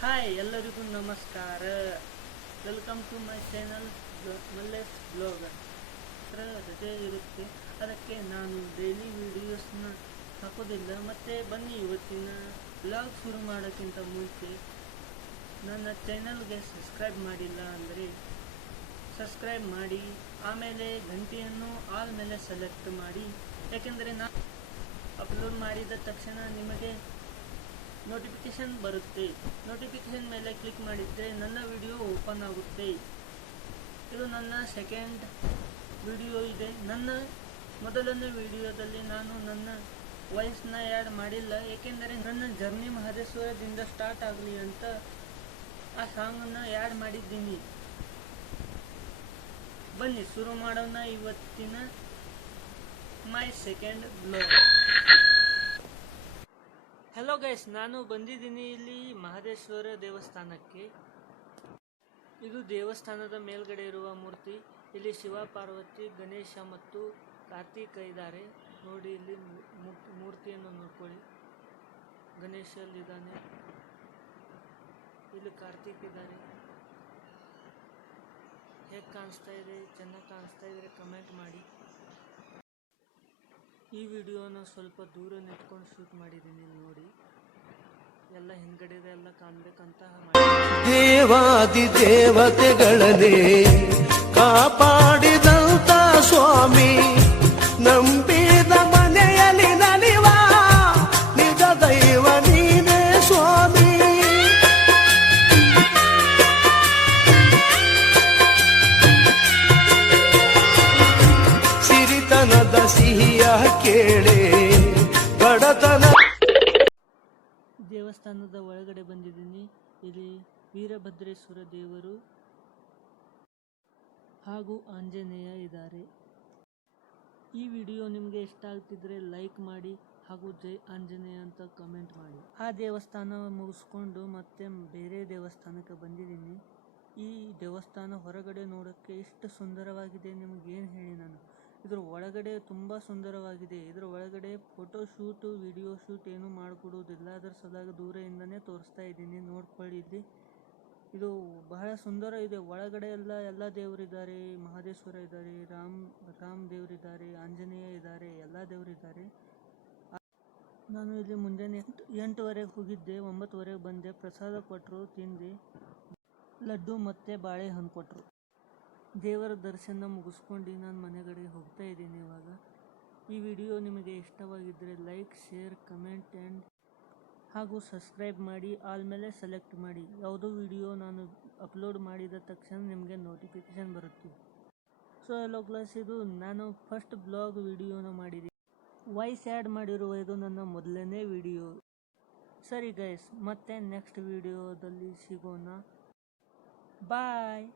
Hi ಎಲ್ಲರಿಗೂ ನಮಸ್ಕಾರ. Welcome to my channel Mallesh blogger ಹತ್ರ ರಜೆ ಇರುತ್ತೆ. ಅದಕ್ಕೆ ನಾನು ಡೈಲಿ ವಿಡಿಯೋಸ್ನ ಹಾಕೋದಿಲ್ಲ. ಮತ್ತು ಬನ್ನಿ ಇವತ್ತಿನ ಬ್ಲಾಗ್ ಶುರು ಮಾಡೋಕ್ಕಿಂತ ಮುಂಚೆ, ನನ್ನ ಚಾನಲ್ಗೆ ಸಬ್ಸ್ಕ್ರೈಬ್ ಮಾಡಿಲ್ಲ ಅಂದರೆ ಸಬ್ಸ್ಕ್ರೈಬ್ ಮಾಡಿ, ಆಮೇಲೆ ಗಂಟೆಯನ್ನು ಆಲ್ ಮೇಲೆ ಸೆಲೆಕ್ಟ್ ಮಾಡಿ. ಯಾಕೆಂದರೆ ನಾನು ಅಪ್ಲೋಡ್ ಮಾಡಿದ ತಕ್ಷಣ ನಿಮಗೆ ನೋಟಿಫಿಕೇಶನ್ ಬರುತ್ತೆ. ನೋಟಿಫಿಕೇಶನ್ ಮೇಲೆ ಕ್ಲಿಕ್ ಮಾಡಿದರೆ ನನ್ನ ವಿಡಿಯೋ ಓಪನ್ ಆಗುತ್ತೆ. ಇದು ನನ್ನ ಸೆಕೆಂಡ್ ವಿಡಿಯೋ ಇದೆ. ನನ್ನ ಮೊದಲನೇ ವಿಡಿಯೋದಲ್ಲಿ ನಾನು ನನ್ನ ವಾಯ್ಸ್ನ ಆ್ಯಡ್ ಮಾಡಿಲ್ಲ. ಏಕೆಂದರೆ ನನ್ನ ಜರ್ನಿ ಮಹದೇಶ್ವರದಿಂದ ಸ್ಟಾರ್ಟ್ ಆಗಲಿ ಅಂತ ಆ ಸಾಂಗನ್ನು ಆ್ಯಡ್ ಮಾಡಿದ್ದೀನಿ. ಬನ್ನಿ, ಶುರು ಮಾಡೋಣ ಇವತ್ತಿನ ಮೈ ಸೆಕೆಂಡ್ ಬ್ಲಾಗ್ ಗೈಸ್ ನಾನು ಬಂದಿದ್ದೀನಿ ಇಲ್ಲಿ ಮಹದೇಶ್ವರ ದೇವಸ್ಥಾನಕ್ಕೆ. ಇದು ದೇವಸ್ಥಾನದ ಮೇಲ್ಗಡೆ ಇರುವ ಮೂರ್ತಿ. ಇಲ್ಲಿ ಶಿವ, ಪಾರ್ವತಿ, ಗಣೇಶ ಮತ್ತು ಕಾರ್ತಿಕ ಇದ್ದಾರೆ. ನೋಡಿ ಇಲ್ಲಿ ಮೂರ್ತಿಯನ್ನು ನೋಡ್ಕೊಳ್ಳಿ. ಗಣೇಶ ಅಲ್ಲಿದ್ದಾನೆ ಇಲ್ಲಿ ಕಾರ್ತಿಕ್ ಇದ್ದಾರೆ. ಹೇಗೆ ಕಾಣಿಸ್ತಾ ಇದೆ? ಚೆನ್ನಾಗಿ ಕಾಣಿಸ್ತಾ ಇದ್ರೆ ಕಮೆಂಟ್ ಮಾಡಿ. ಈ ವಿಡಿಯೋನ ಸ್ವಲ್ಪ ದೂರ ನಿಂತ್ಕೊಂಡು ಶೂಟ್ ಮಾಡಿದ್ದೀನಿ ನೋಡಿ ಎಲ್ಲ ಹಿಂದ್ಗಡೆ ಎಲ್ಲ ಕಾಣ್ಬೇಕಂತ ಮಾಡಿ ದೇವಾದಿ ದೇವತೆಗಳನ್ನೇ ಕಾಪಾಡಿದಂತ ಸ್ವಾಮಿ, ನಂಬಿದ ಮನೆಯಲ್ಲಿ ನಲಿವ, ನಿಜ ದೈವ ನೀನೇ ಸ್ವಾಮಿ. ಸಿರಿತನದ ಸಿಹಿಯ ಕೇಳೆ, ಬಡತನ ದೇವಸ್ಥಾನದ ಒಳಗಡೆ ಬಂದಿದ್ದೀನಿ. ಇಲ್ಲಿ ವೀರಭದ್ರೇಶ್ವರ ದೇವರು ಹಾಗೂ ಆಂಜನೇಯ ಇದ್ದಾರೆ. ಈ ವಿಡಿಯೋ ನಿಮಗೆ ಇಷ್ಟ ಆಗ್ತಿದ್ರೆ ಲೈಕ್ ಮಾಡಿ ಹಾಗೂ ಜೈ ಆಂಜನೇಯ ಅಂತ ಕಮೆಂಟ್ ಮಾಡಿ. ಆ ದೇವಸ್ಥಾನ ಮುಗಿಸ್ಕೊಂಡು ಮತ್ತೆ ಬೇರೆ ದೇವಸ್ಥಾನಕ್ಕೆ ಬಂದಿದ್ದೀನಿ. ಈ ದೇವಸ್ಥಾನ ಹೊರಗಡೆ ನೋಡೋಕ್ಕೆ ಎಷ್ಟು ಸುಂದರವಾಗಿದೆ, ನಿಮಗೇನು ಹೇಳಿ ನಾನು? ಇದ್ರ ಒಳಗಡೆ ತುಂಬ ಸುಂದರವಾಗಿದೆ. ಇದರ ಒಳಗಡೆ ಫೋಟೋ ಶೂಟ್ ವಿಡಿಯೋ ಶೂಟ್ ಏನು ಮಾಡಿಕೊಡುವುದಿಲ್ಲ ಅದರ ಸಲುವಾಗಿ ದೂರದಿಂದನೇ ತೋರಿಸ್ತಾ ಇದ್ದೀನಿ. ನೋಡ್ಕೊಳ್ಳಿ ಇಲ್ಲಿ. ಇದು ಬಹಳ ಸುಂದರ ಇದೆ. ಒಳಗಡೆ ಎಲ್ಲ ಎಲ್ಲ ದೇವರಿದ್ದಾರೆ ಮಹದೇಶ್ವರ ಇದ್ದಾರೆ, ರಾಮ್ ರಾಮ್ ದೇವರಿದ್ದಾರೆ ಆಂಜನೇಯ ಇದ್ದಾರೆ, ಎಲ್ಲ ದೇವರಿದ್ದಾರೆ ನಾನು ಇಲ್ಲಿ ಮುಂಜಾನೆ ಎಂಟು, ಎಂಟುವರೆಗೆ ಹೋಗಿದ್ದೆ, ಒಂಬತ್ತುವರೆಗೆ ಬಂದೆ. ಪ್ರಸಾದ ಕೊಟ್ಟರು ತಿಂದೆ. ಲಡ್ಡು ಮತ್ತು ಬಾಳೆಹಣ್ಣು ಕೊಟ್ಟರು ದೇವರ ದರ್ಶನ ಮುಗಿಸ್ಕೊಂಡು ನಾನು ಮನೆಗಡೆ ಹೋಗ್ತಾ ಇದ್ದೀನಿ ಇವಾಗ. ಈ ವಿಡಿಯೋ ನಿಮಗೆ ಇಷ್ಟವಾಗಿದ್ದರೆ ಲೈಕ್, ಶೇರ್, ಕಮೆಂಟ್ ಆ್ಯಂಡ್ ಹಾಗೂ ಸಬ್ಸ್ಕ್ರೈಬ್ ಮಾಡಿ ಆಲ್ಮೇಲೆ ಸೆಲೆಕ್ಟ್ ಮಾಡಿ. ಯಾವುದೋ ವಿಡಿಯೋ ನಾನು ಅಪ್ಲೋಡ್ ಮಾಡಿದ ತಕ್ಷಣ ನಿಮಗೆ ನೋಟಿಫಿಕೇಶನ್ ಬರುತ್ತೆ. ಸೊ ಎಲ್ಲೋ ಕ್ಲಾಸ್ ಇದು ನಾನು ಫಸ್ಟ್ ಬ್ಲಾಗ್ ವಿಡಿಯೋನ ಮಾಡಿದ್ದೀನಿ. ವಾಯ್ಸ್ ಆ್ಯಡ್ ಮಾಡಿರುವ ಇದು ನನ್ನ ಮೊದಲನೇ ವಿಡಿಯೋ. ಸರಿ ಗೈಸ್ ಮತ್ತೆ ನೆಕ್ಸ್ಟ್ ವಿಡಿಯೋದಲ್ಲಿ ಸಿಗೋಣ. ಬಾಯ್